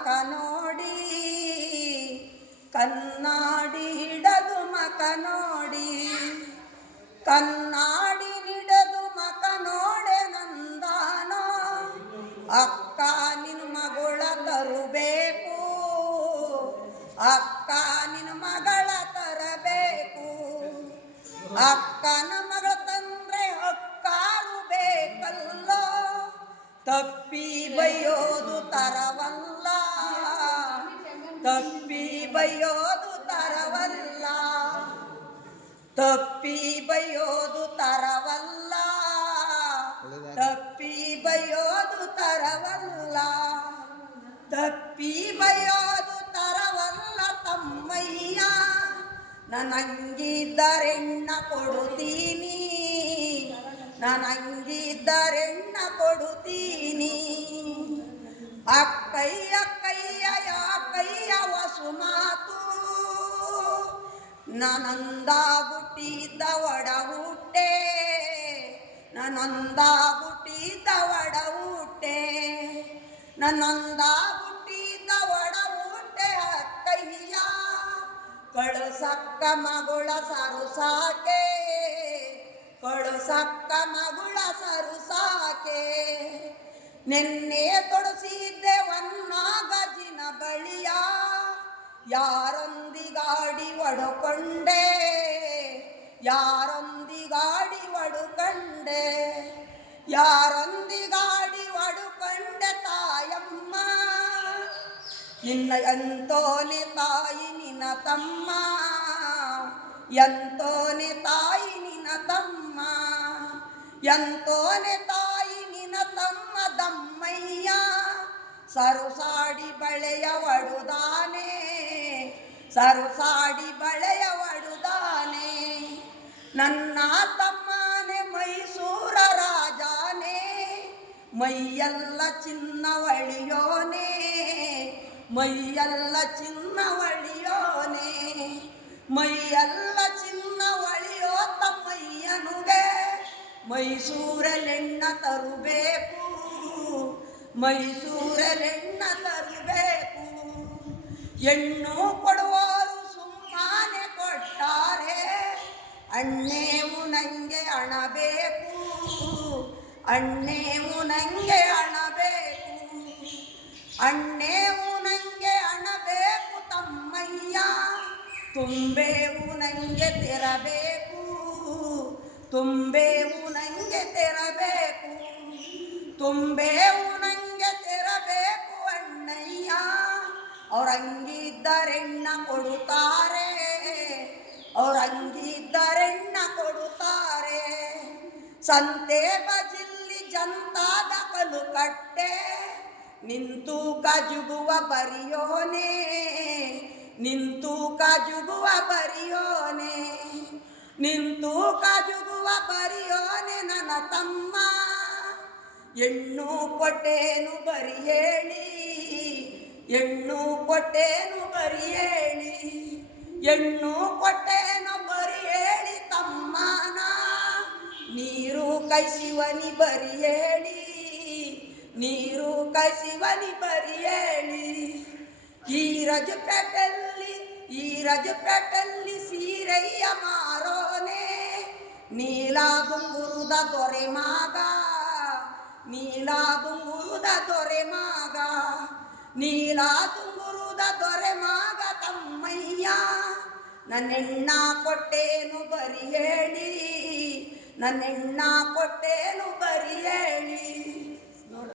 ಮಕ ನೋಡಿ, ಕನ್ನಾಡಿ ಹಿಡದು ಮಕ ನೋಡಿ, ಕನ್ನಾಡಿ ನಿಡದು ಮಕ ನೋಡೆ ನಂದಾನ. ಅಕ್ಕ ನಿನ್ನ ಮಗಳ ತರಬೇಕು, ಅಕ್ಕ ನಿನ್ನ ಮಗಳ ತರಬೇಕು. ಅಕ್ಕನ ಮಗಳ ತಂದ್ರೆ ಅಕ್ಕಾರು ಬೇಕಲ್ಲ, ತಪ್ಪಿ ಬೈಯೋದು ತರವಲ್ಲ, ತಪ್ಪಿ ಬೈಯೋದು ತರವಲ್ಲ, ತಪ್ಪಿ ಬೈಯೋದು ತರವಲ್ಲ, ತಪ್ಪಿ ಬೈಯೋದು ತರವಲ್ಲ, ತಪ್ಪಿ ಬೈಯೋದು ತರವಲ್ಲ ತಮ್ಮಯ್ಯ. ನನಂಗಿದ್ದರೆಣ್ಣ ಕೊಡುತ್ತೀನಿ, ನನಂಗಿದ್ದರೆಣ್ಣ ಕೊಡುತ್ತೀನಿ. ಅಕ್ಕಯ್ಯ ಕಯ್ಯ ಯಾಕಯ್ಯ ವಸು ಮಾತು, ನನಂದ ಹುಟ್ಟಿದ ಒಡ ಹುಟ್ಟೆ, ನನಂದ ಹುಟ್ಟಿದ ಒಡ ಹುಟ್ಟೆ, ನನ್ನಂದ ಹುಟ್ಟಿದ ಒಡ ಹುಟ್ಟೆ. ಅಕ್ಕಯ್ಯ ಕಳುಸಕ್ಕ ಮಗುಳ ಸರುಸಾಕೆ, ಕಳುಸಕ್ಕ ಮಗುಳ ಸರುಸಾಕೆ. ನೆನ್ನೆ ತೊಡಸಿದ್ದೆ ಒನ್ನ ಗಜಿನ ಬಳಿಯ, ಯಾರೊಂದಿಗಾಡಿ ಒಡಕೊಂಡೆ, ಯಾರೊಂದಿಗಾಡಿ ಒಡುಕೊಂಡೆ, ಯಾರೊಂದಿಗಾಡಿ ಒಡುಕೊಂಡೆ ತಾಯಮ್ಮ. ಇನ್ನ ಎಂತೋನೆ ತಾಯಿ ನಿನ್ನ ತಮ್ಮ, ಎಂತೋನೆ ತಾಯಿ ನಿನ್ನ ತಮ್ಮ, ಎಂತೋನೆ ತಾಯಿ ನಿನ್ನ ತಮ್ಮ ದಮ್ಮಯ್ಯ. ಸರುಸಾಡಿ ಬಳೆಯ ಒಡುದಾನೆ, ಸರುಸಾಡಿ ಬಳೆಯ ಒಡುದಾನೆ. ನನ್ನ ತಮ್ಮನೆ ಮೈಸೂರ ರಾಜಾನೆ, ಮೈಯೆಲ್ಲ ಚಿನ್ನವಳಿಯೋನೆ, ಮೈಯೆಲ್ಲ ಚಿನ್ನವಳಿಯೋನೆ, ಮೈಯೆಲ್ಲ ಚಿನ್ನವಳಿಯೋ ತಮ್ಮಯ್ಯನುಗೆ. ಮೈಸೂರಲೆಣ್ಣ ತರಬೇಕು, ಮೈಸೂರಲೆಣ್ಣ ತರಬೇಕು. ಹೆಣ್ಣು ಕೊಡುವವರು ಸುಮ್ಮನೆ ಕೊಟ್ಟಾರೆ, ಅಣ್ಣೇವು ನಂಗೆ ಹಣ ಬೇಕು, ಅಣ್ಣೇವು ನಂಗೆ ಹಣ ಬೇಕು, ಅಣ್ಣೇವು ನಂಗೆ ಹಣ ಬೇಕು ತಮ್ಮಯ್ಯ. ತುಂಬೆವು ನಂಗೆ ತೆರಬೇಕು, ತುಂಬೆವು ನಂಗೆ ತೆರಬೇಕು, ತುಂಬೆವು ನಂಗೆ ತೆರಬೇಕು ಅಣ್ಣಯ್ಯ. ಅವ್ರಂಗಿದ್ದರೆಣ್ಣ ಕೊಡುತ್ತಾರೆ, ಅವ್ರಂಗಿದ್ದರೆಣ್ಣ ಕೊಡುತ್ತಾರೆ. ಸಂತೆ ಬಜಿಲ್ಲಿ ಜಂತಾದ ಕಲು ಕಟ್ಟೆ, ನಿಂತು ಕಜುಗುವ ಬರಿಯೋನೆ, ನಿಂತು ಕಜುಗುವ ಬರಿಯೋನೆ, ನಿಂತು ಕಜುಗುವ ಬರಿಯೋನೆ ನನ್ನ ತಮ್ಮ. ಹೆಣ್ಣು ಕೊಟ್ಟೇನು ಬರಿ ಹೇಳಿ, ಹೆಣ್ಣು ಕೊಟ್ಟೇನು ಬರಿ ಹೇಳಿ, ಹೆಣ್ಣು ಕೊಟ್ಟೇನು ಬರಿ ಹೇಳಿ ತಮ್ಮನ. ನೀರು ಕೈಸಿವನಿ ಬರಿ ಹೇಳಿ, ನೀರು ಕೈಸಿವನಿ ಬರಿ ಹೇಳಿ. ಈ ರಜಪೇಟಲ್ಲಿ, ಈ ರಜಪೇಟಲ್ಲಿ ಸೀರೆಯ ಮಾರೋನೆ, ನೀಲಾದುಂಗುರುದ ದೊರೆ ಮಗ, ನೀಲಾದುಂಗುರುದ ದೊರೆ ಮಗ, ನೀಲಾದುಂಗುರುದ ದೊರೆ ಮಗ ತಮ್ಮಯ್ಯ. ನನ್ನೆಣ್ಣ ಕೊಟ್ಟೇನು ಬರಿ ಹೇಳಿ, ನನ್ನೆಣ್ಣ ಕೊಟ್ಟೇನು ಬರಿ ಹೇಳಿ.